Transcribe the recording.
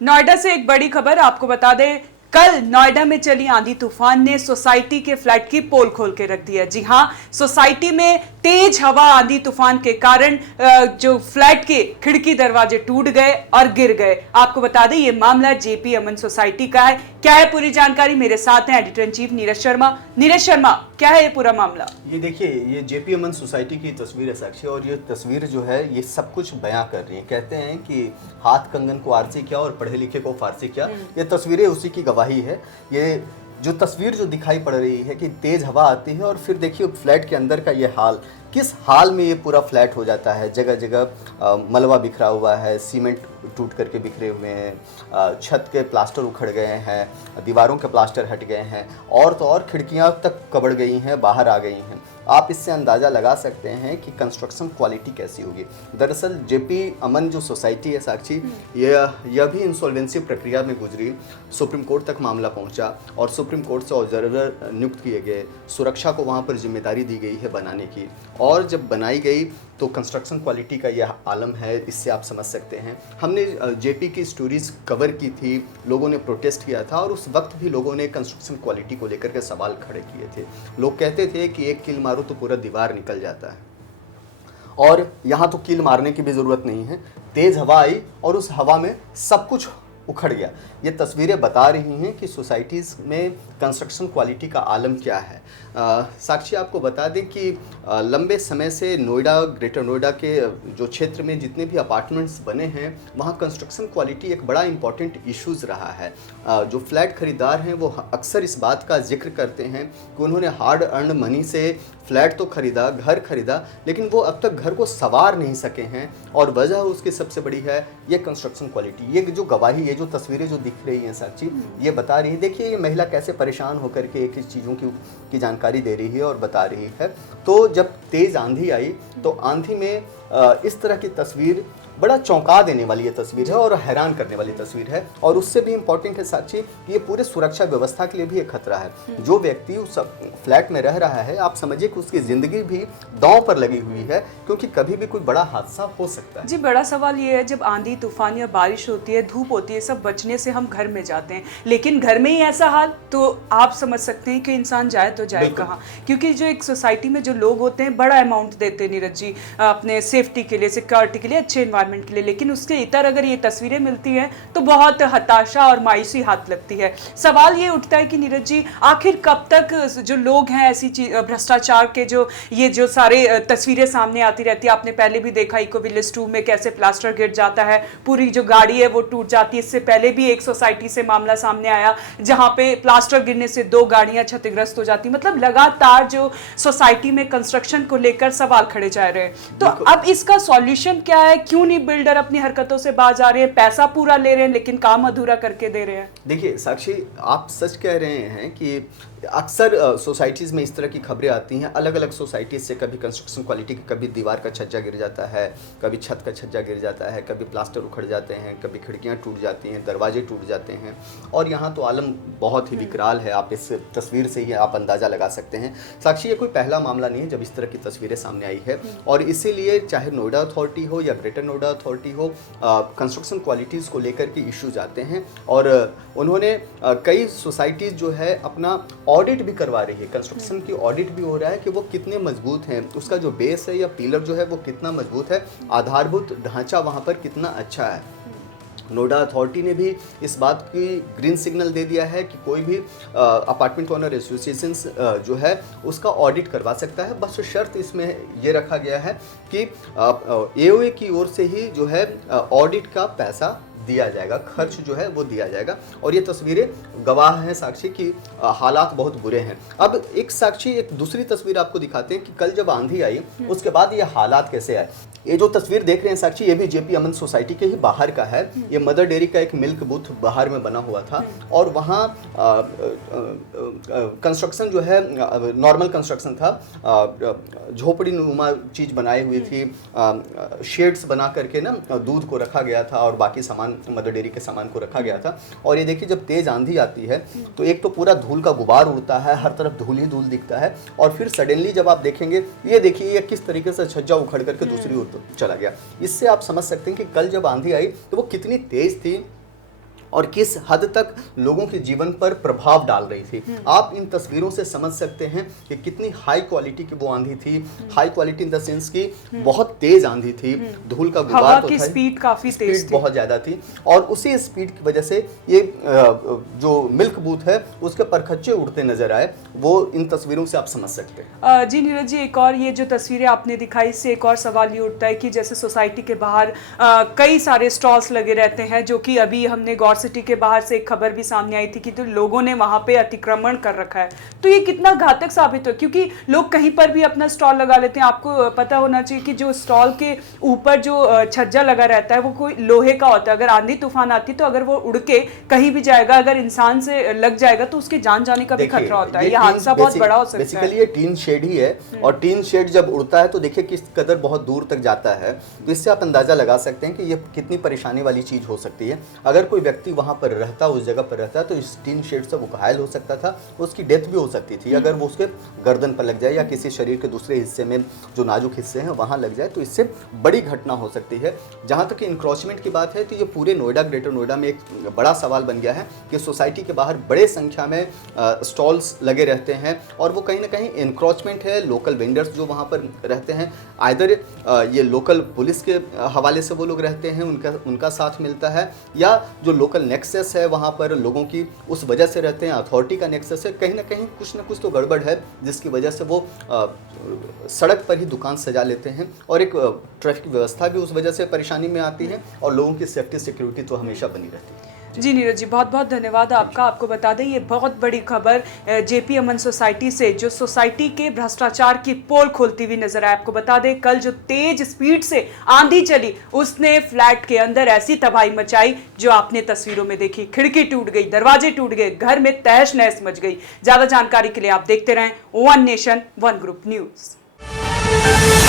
नोएडा से एक बड़ी खबर आपको बता दें। कल नोएडा में चली आंधी तूफान ने सोसाइटी के फ्लैट की पोल खोल के रख दिया। जी हां, सोसाइटी में तेज हवा आंधी तूफान के कारण जो फ्लैट के खिड़की दरवाजे टूट गए और गिर गए। आपको बता दें ये मामला जेपी अमन सोसाइटी का है। क्या है पूरी जानकारी, मेरे साथ हैं editor in chief Neeraj Sharma. Neeraj Sharma, क्या है ये पूरा मामला? ये देखिए, ये जेपी अमन सोसाइटी की तस्वीर है साक्षी, और ये तस्वीर जो है ये सब कुछ बयां कर रही है। कहते हैं कि हाथ कंगन को आरसी किया और पढ़े लिखे को फारसी किया। ये तस्वीरें उसी की गवाही है। ये जो तस्वीर जो दिखाई पड़ रही है कि तेज हवा आती है और फिर देखिए फ्लैट के अंदर का ये हाल, किस हाल में ये पूरा फ्लैट हो जाता है। जगह जगह मलबा बिखरा हुआ है, सीमेंट टूट करके बिखरे हुए हैं, छत के प्लास्टर उखड़ गए हैं, दीवारों के प्लास्टर हट गए हैं, और तो और खिड़कियां तक कबड़ गई हैं, बाहर आ गई हैं। आप इससे अंदाज़ा लगा सकते हैं कि कंस्ट्रक्शन क्वालिटी कैसी होगी। दरअसल जेपी अमन जो सोसाइटी है साक्षी, यह भी इंसॉल्वेंसी प्रक्रिया में गुजरी। सुप्रीम कोर्ट तक मामला पहुंचा और सुप्रीम कोर्ट से ऑब्जर्वर नियुक्त किए गए। सुरक्षा को वहां पर जिम्मेदारी दी गई है बनाने की, और जब बनाई गई तो कंस्ट्रक्शन क्वालिटी का यह आलम है। इससे आप समझ सकते हैं। हमने जेपी की स्टोरीज कवर की थी, लोगों ने प्रोटेस्ट किया था, और उस वक्त भी लोगों ने कंस्ट्रक्शन क्वालिटी को लेकर के सवाल खड़े किए थे। लोग कहते थे कि एक कील मारो तो पूरा दीवार निकल जाता है, और यहाँ तो कील मारने की भी ज़रूरत नहीं है। तेज़ हवा आई और उस हवा में सब कुछ उखड़ गया। ये तस्वीरें बता रही हैं कि सोसाइटीज़ में कंस्ट्रक्शन क्वालिटी का आलम क्या है। साक्षी, आपको बता दें कि लंबे समय से नोएडा, ग्रेटर नोएडा के जो क्षेत्र में जितने भी अपार्टमेंट्स बने हैं, वहाँ कंस्ट्रक्शन क्वालिटी एक बड़ा इंपॉर्टेंट इश्यूज़ रहा है। जो फ्लैट खरीदार हैं वो अक्सर इस बात का जिक्र करते हैं कि उन्होंने हार्ड अर्न मनी से फ्लैट तो खरीदा, घर खरीदा, लेकिन वो अब तक घर को संवार नहीं सके हैं, और वजह उसकी सबसे बड़ी है ये कंस्ट्रक्शन क्वालिटी। ये जो गवाही, ये जो तस्वीरें जो दिख रही हैं साक्षी, ये बता रही है। देखिए ये महिला कैसे परेशान होकर के एक चीज़ों की जानकारी दे रही है और बता रही है। तो जब तेज़ आंधी आई तो आंधी में इस तरह की तस्वीर बड़ा चौंका देने वाली ये तस्वीर है और हैरान करने वाली तस्वीर है। और उससे भी इम्पोर्टेंट है साक्षी, ये पूरे सुरक्षा व्यवस्था के लिए भी एक खतरा है। जो व्यक्ति उस फ्लैट में रह रहा है, आप समझिए कि उसकी ज़िंदगी भी दांव पर लगी हुई है, क्योंकि कभी भी कोई बड़ा हादसा हो सकता है। जी, बड़ा सवाल ये है, जब आंधी तूफान या बारिश होती है, धूप होती है, सब बचने से हम घर में जाते हैं, लेकिन घर में ही ऐसा हाल, तो आप समझ सकते हैं कि इंसान जाए तो जाए कहाँ। क्योंकि जो एक सोसाइटी में जो लोग होते हैं बड़ा अमाउंट देते हैं नीरज जी, अपने सेफ्टी के लिए, सिक्योरिटी के लिए, अच्छे एनवायरनमेंट के लिए, लेकिन उसके इतर अगर ये तस्वीरें मिलती हैं तो बहुत हताशा और मायूसी हाथ लगती है। सवाल ये उठता है कि नीरज जी, आखिर कब तक जो लोग हैं ऐसी भ्रष्टाचार के जो सारे तस्वीरें सामने आती रहती है। आपने पहले भी देखा इको विलेज 2 में कैसे प्लास्टर गिर जाता है, पूरी जो गाड़ी है वो टूट जाती है। इससे पहले भी एक सोसाइटी से मामला सामने आया जहां पे प्लास्टर गिरने से 2 गाड़ियां क्षतिग्रस्त हो जाती। मतलब लगातार जो सोसाइटी में कंस्ट्रक्शन को लेकर सवाल खड़े जा रहे हैं। तो अब इसका सॉल्यूशन क्या है? क्यों नहीं बिल्डर अपनी हरकतों से बाज आ रहे हैं, पैसा पूरा ले रहे हैं लेकिन काम अधूरा करके दे रहे हैं? देखिए साक्षी, आप सच कह रहे हैं कि अक्सर सोसाइटीज़ में इस तरह की खबरें आती हैं अलग अलग सोसाइटीज़ से। कभी कंस्ट्रक्शन क्वालिटी की, कभी दीवार का छज्जा गिर जाता है, कभी छत का छज्जा गिर जाता है, कभी प्लास्टर उखड़ जाते हैं, कभी खिड़कियां टूट जाती हैं, दरवाजे टूट जाते हैं। और यहाँ तो आलम बहुत ही विकराल है। आप इस तस्वीर से ही आप अंदाज़ा लगा सकते हैं। साक्षी, ये कोई पहला मामला नहीं है जब इस तरह की तस्वीरें सामने आई है, और इसीलिए चाहे नोएडा अथॉरिटी हो या ग्रेटर नोएडा अथॉरिटी हो, कंस्ट्रक्शन क्वालिटीज़ को लेकर के इश्यूज आते हैं। और उन्होंने कई सोसाइटीज़ जो है अपना ऑडिट भी करवा रही है, कंस्ट्रक्शन की ऑडिट भी हो रहा है कि वो कितने मजबूत हैं, उसका जो बेस है या पिलर जो है वो कितना मजबूत है, आधारभूत ढांचा वहाँ पर कितना अच्छा है। नोएडा अथॉरिटी ने भी इस बात की ग्रीन सिग्नल दे दिया है कि कोई भी अपार्टमेंट ओनर एसोसिएशंस जो है उसका ऑडिट करवा सकता है। बस शर्त इसमें ये रखा गया है कि एओए की ओर से ही जो है ऑडिट का पैसा दिया जाएगा, खर्च जो है वो दिया जाएगा। और ये तस्वीरें गवाह हैं साक्षी कि हालात बहुत बुरे हैं। अब एक साक्षी, एक दूसरी तस्वीर आपको दिखाते हैं कि कल जब आंधी आई उसके बाद ये हालात कैसे आए। ये जो तस्वीर देख रहे हैं साक्षी, ये भी जेपी अमन सोसाइटी के ही बाहर का है। ये मदर डेयरी का एक मिल्क बूथ बाहर में बना हुआ था, और वहाँ कंस्ट्रक्शन जो है नॉर्मल कंस्ट्रक्शन था, झोपड़ी नुमा चीज़ बनाई हुई थी, शेड्स बना करके ना दूध को रखा गया था और बाकी सामान, मदर डेयरी के सामान को रखा गया था। और ये देखिए, जब तेज़ आंधी आती है तो एक तो पूरा धूल का गुबार उड़ता है, हर तरफ धूल ही धूल दिखता है, और फिर सडनली जब आप देखेंगे, ये देखिए ये किस तरीके से छज्जा उखड़ करके दूसरी ओर चला गया। इससे आप समझ सकते हैं कि कल जब आंधी आई तो वो कितनी तेज थी और किस हद तक लोगों के जीवन पर प्रभाव डाल रही थी। आप इन तस्वीरों से समझ सकते हैं कि कितनी हाई क्वालिटी की वो आंधी थी। High quality in the sense की बहुत तेज आंधी थी, धूल का गुबार हवा तो की था, स्पीड काफी तेज थी, बहुत ज्यादा थी। और उसी स्पीड की वजह से ये जो मिल्क बूथ है उसके परखच्चे उड़ते नजर आए, वो इन तस्वीरों से आप समझ सकते हैं। जी नीरज जी, एक और ये जो तस्वीरें आपने दिखाई, इससे एक और सवाल ये उठता है कि जैसे सोसाइटी के बाहर कई सारे स्टॉल्स लगे रहते हैं, जो कि अभी हमने गौर सिटी के बाहर से एक खबर भी सामने आई थी कि तो लोगों ने वहां पे अतिक्रमण कर रखा है। तो ये कितना घातक साबित हो, क्योंकि लोग कहीं पर भी अपना स्टॉल लगा लेते हैं। आपको पता होना चाहिए कि जो स्टॉल के ऊपर जो छज्जा लगा रहता है वो कोई लोहे का होता है। अगर आंधी तूफान आती तो अगर वो उड़ के कहीं भी जाएगा, अगर इंसान से लग जाएगा तो उसके जान जाने का भी खतरा होता है। ये हादसा बहुत बड़ा हो सकता है। बेसिकली ये टीन शेड ही है, और टीन शेड जब उड़ता है तो देखिए किस कदर बहुत दूर तक जाता है। तो इससे आप अंदाजा लगा सकते हैं कि ये कितनी परेशानी वाली चीज हो सकती है। अगर कोई व्यक्ति वहां पर रहता, उस जगह पर रहता, तो इस टीन शेड से वो घायल हो सकता था, उसकी डेथ भी हो सकती थी अगर वो उसके गर्दन पर लग जाए या किसी शरीर के दूसरे हिस्से में जो नाजुक हिस्से हैं वहां लग जाए, तो इससे बड़ी घटना हो सकती है। जहां तक इंक्रोचमेंट की बात है तो ये पूरे नोएडा, ग्रेटर नोएडा में एक बड़ा सवाल बन गया है कि सोसाइटी के बाहर बड़े संख्या में स्टॉल्स लगे रहते हैं, और वो कहीं ना कहीं इंक्रोचमेंट है। लोकल वेंडर्स जो वहाँ पर रहते हैं, आइदर ये लोकल पुलिस के हवाले से वो लोग रहते हैं, उनका साथ मिलता है, या जो लोकल नेक्सस है वहाँ पर लोगों की उस वजह से रहते हैं, अथॉरिटी का नेक्सस है। कहीं ना कहीं कुछ ना कुछ तो गड़बड़ है, जिसकी वजह से वो सड़क पर ही दुकान सजा लेते हैं, और एक ट्रैफिक व्यवस्था भी उस वजह से परेशानी में आती है, और लोगों की सेफ्टी सिक्योरिटी तो हमेशा बनी रहती है। जी नीरज जी, बहुत बहुत धन्यवाद आपका। आपको बता दें ये बहुत बड़ी खबर जेपी अमन सोसाइटी से, जो सोसाइटी के भ्रष्टाचार की पोल खोलती हुई नजर आए। आपको बता दें कल जो तेज स्पीड से आंधी चली उसने फ्लैट के अंदर ऐसी तबाही मचाई जो आपने तस्वीरों में देखी। खिड़की टूट गई, दरवाजे टूट गए, घर में तहस नहस मच गई। ज्यादा जानकारी के लिए आप देखते रहें one nation one group news.